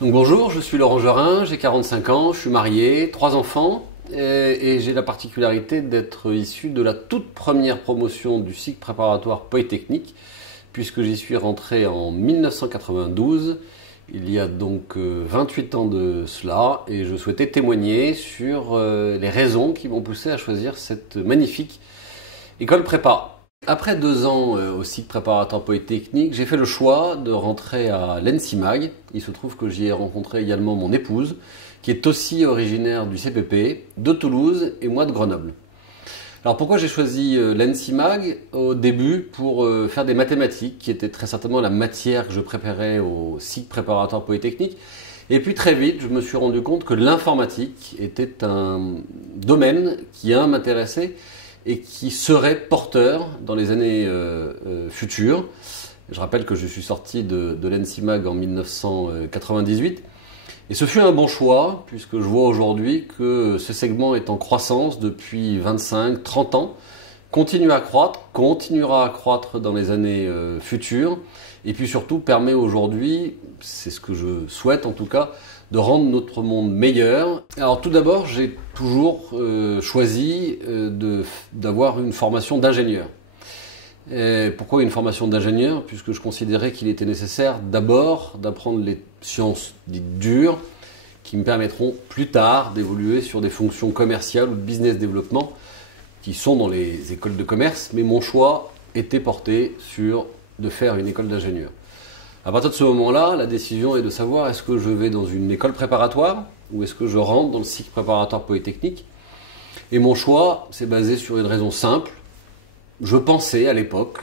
Donc bonjour, je suis Laurent Gerin, j'ai 45 ans, je suis marié, 3 enfants et j'ai la particularité d'être issu de la toute première promotion du cycle préparatoire Polytechnique puisque j'y suis rentré en 1992, il y a donc 28 ans de cela et je souhaitais témoigner sur les raisons qui m'ont poussé à choisir cette magnifique école prépa. Après 2 ans au cycle préparatoire Polytechnique, j'ai fait le choix de rentrer à l'ENSIMAG. Il se trouve que j'y ai rencontré également mon épouse, qui est aussi originaire du CPP, de Toulouse et moi de Grenoble. Alors pourquoi j'ai choisi l'ENSIMAG au début pour faire des mathématiques, qui était très certainement la matière que je préparais au cycle préparatoire Polytechnique. Et puis très vite, je me suis rendu compte que l'informatique était un domaine qui m'intéressait et qui serait porteur dans les années futures. Je rappelle que je suis sorti de l'ENSIMAG en 1998 et ce fut un bon choix puisque je vois aujourd'hui que ce segment est en croissance depuis 25-30 ans, continue à croître, continuera à croître dans les années futures et puis surtout permet aujourd'hui, c'est ce que je souhaite en tout cas, de rendre notre monde meilleur. Alors tout d'abord, j'ai toujours choisi d'avoir une formation d'ingénieur. Pourquoi une formation d'ingénieur? Puisque je considérais qu'il était nécessaire d'abord d'apprendre les sciences dites dures qui me permettront plus tard d'évoluer sur des fonctions commerciales ou de business développement qui sont dans les écoles de commerce, mais mon choix était porté sur de faire une école d'ingénieur. À partir de ce moment-là, la décision est de savoir est-ce que je vais dans une école préparatoire ou est-ce que je rentre dans le cycle préparatoire Polytechnique. Et mon choix s'est basé sur une raison simple. Je pensais à l'époque,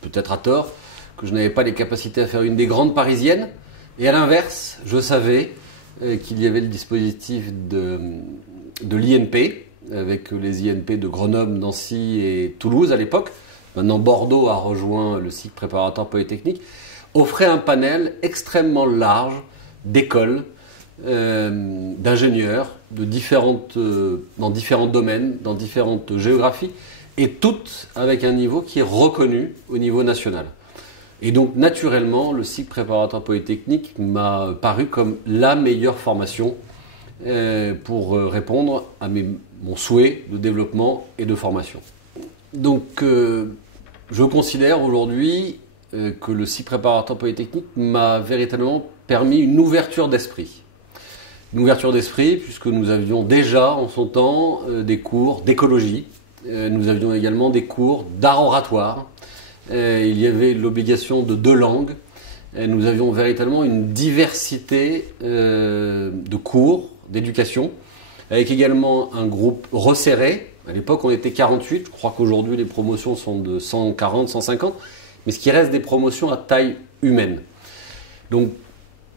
peut-être à tort, que je n'avais pas les capacités à faire une des grandes parisiennes. Et à l'inverse, je savais qu'il y avait le dispositif de l'INP, avec les INP de Grenoble, Nancy et Toulouse à l'époque. Maintenant, Bordeaux a rejoint le cycle préparatoire Polytechnique. Offrait un panel extrêmement large d'écoles, d'ingénieurs, dans différents domaines, dans différentes géographies, et toutes avec un niveau qui est reconnu au niveau national. Et donc naturellement, le cycle préparatoire Polytechnique m'a paru comme la meilleure formation pour répondre à mon souhait de développement et de formation. Donc je considère aujourd'hui que le cycle préparatoire Polytechnique m'a véritablement permis une ouverture d'esprit. Une ouverture d'esprit puisque nous avions déjà en son temps des cours d'écologie, nous avions également des cours d'art oratoire, il y avait l'obligation de 2 langues, nous avions véritablement une diversité de cours, d'éducation, avec également un groupe resserré. À l'époque on était 48, je crois qu'aujourd'hui les promotions sont de 140, 150, mais ce qui reste des promotions à taille humaine. Donc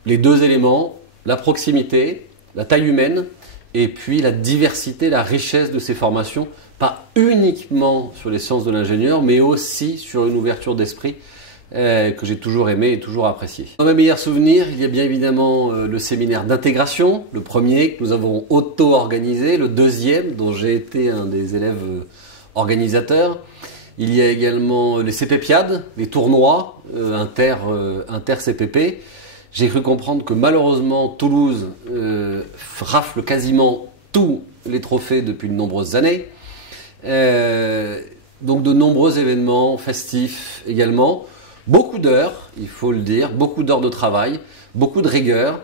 les 2 éléments, la proximité, la taille humaine, et puis la diversité, la richesse de ces formations, pas uniquement sur les sciences de l'ingénieur, mais aussi sur une ouverture d'esprit que j'ai toujours aimé et toujours apprécié. Dans mes meilleurs souvenirs, il y a bien évidemment le séminaire d'intégration, le premier que nous avons auto-organisé, le deuxième dont j'ai été un des élèves organisateurs. Il y a également les CPPiades, les tournois inter-CPP. J'ai cru comprendre que malheureusement Toulouse rafle quasiment tous les trophées depuis de nombreuses années. Donc de nombreux événements festifs également. Beaucoup d'heures, il faut le dire, beaucoup d'heures de travail, beaucoup de rigueur.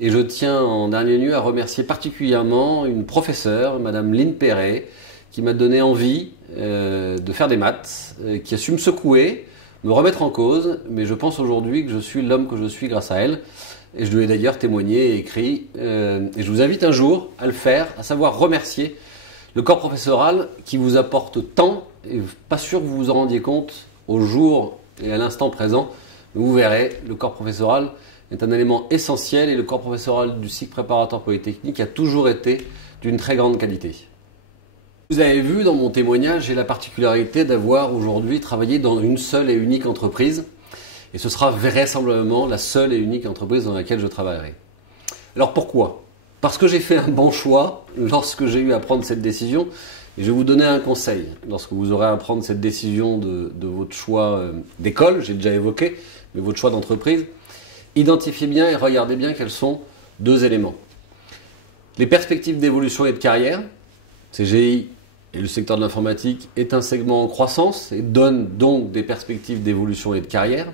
Et je tiens en dernier lieu à remercier particulièrement une professeure, Madame Lynn Perret, qui m'a donné envie de faire des maths, qui a su me secouer, me remettre en cause, mais je pense aujourd'hui que je suis l'homme que je suis grâce à elle. Et je lui ai d'ailleurs témoigné et écrit. Et je vous invite un jour à le faire, à savoir remercier le corps professoral qui vous apporte tant, et pas sûr que vous vous en rendiez compte au jour et à l'instant présent. Mais vous verrez, le corps professoral est un élément essentiel et le corps professoral du cycle préparatoire Polytechnique a toujours été d'une très grande qualité. Vous avez vu dans mon témoignage, j'ai la particularité d'avoir aujourd'hui travaillé dans une seule et unique entreprise. Et ce sera vraisemblablement la seule et unique entreprise dans laquelle je travaillerai. Alors pourquoi? Parce que j'ai fait un bon choix lorsque j'ai eu à prendre cette décision. Et je vais vous donner un conseil. Lorsque vous aurez à prendre cette décision de votre choix d'école, j'ai déjà évoqué, mais votre choix d'entreprise, Identifiez bien et regardez bien quels sont deux éléments. Les perspectives d'évolution et de carrière. CGI et le secteur de l'informatique est un segment en croissance et donne donc des perspectives d'évolution et de carrière.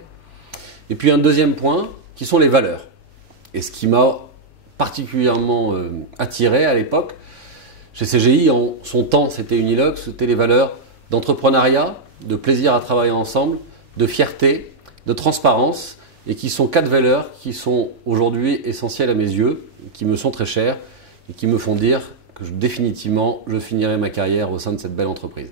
Et puis un deuxième point, qui sont les valeurs. Et ce qui m'a particulièrement attiré à l'époque, chez CGI, en son temps, c'était Uniloc, c'était les valeurs d'entrepreneuriat, de plaisir à travailler ensemble, de fierté, de transparence, et qui sont 4 valeurs qui sont aujourd'hui essentielles à mes yeux, qui me sont très chères, et qui me font dire que définitivement, je finirai ma carrière au sein de cette belle entreprise.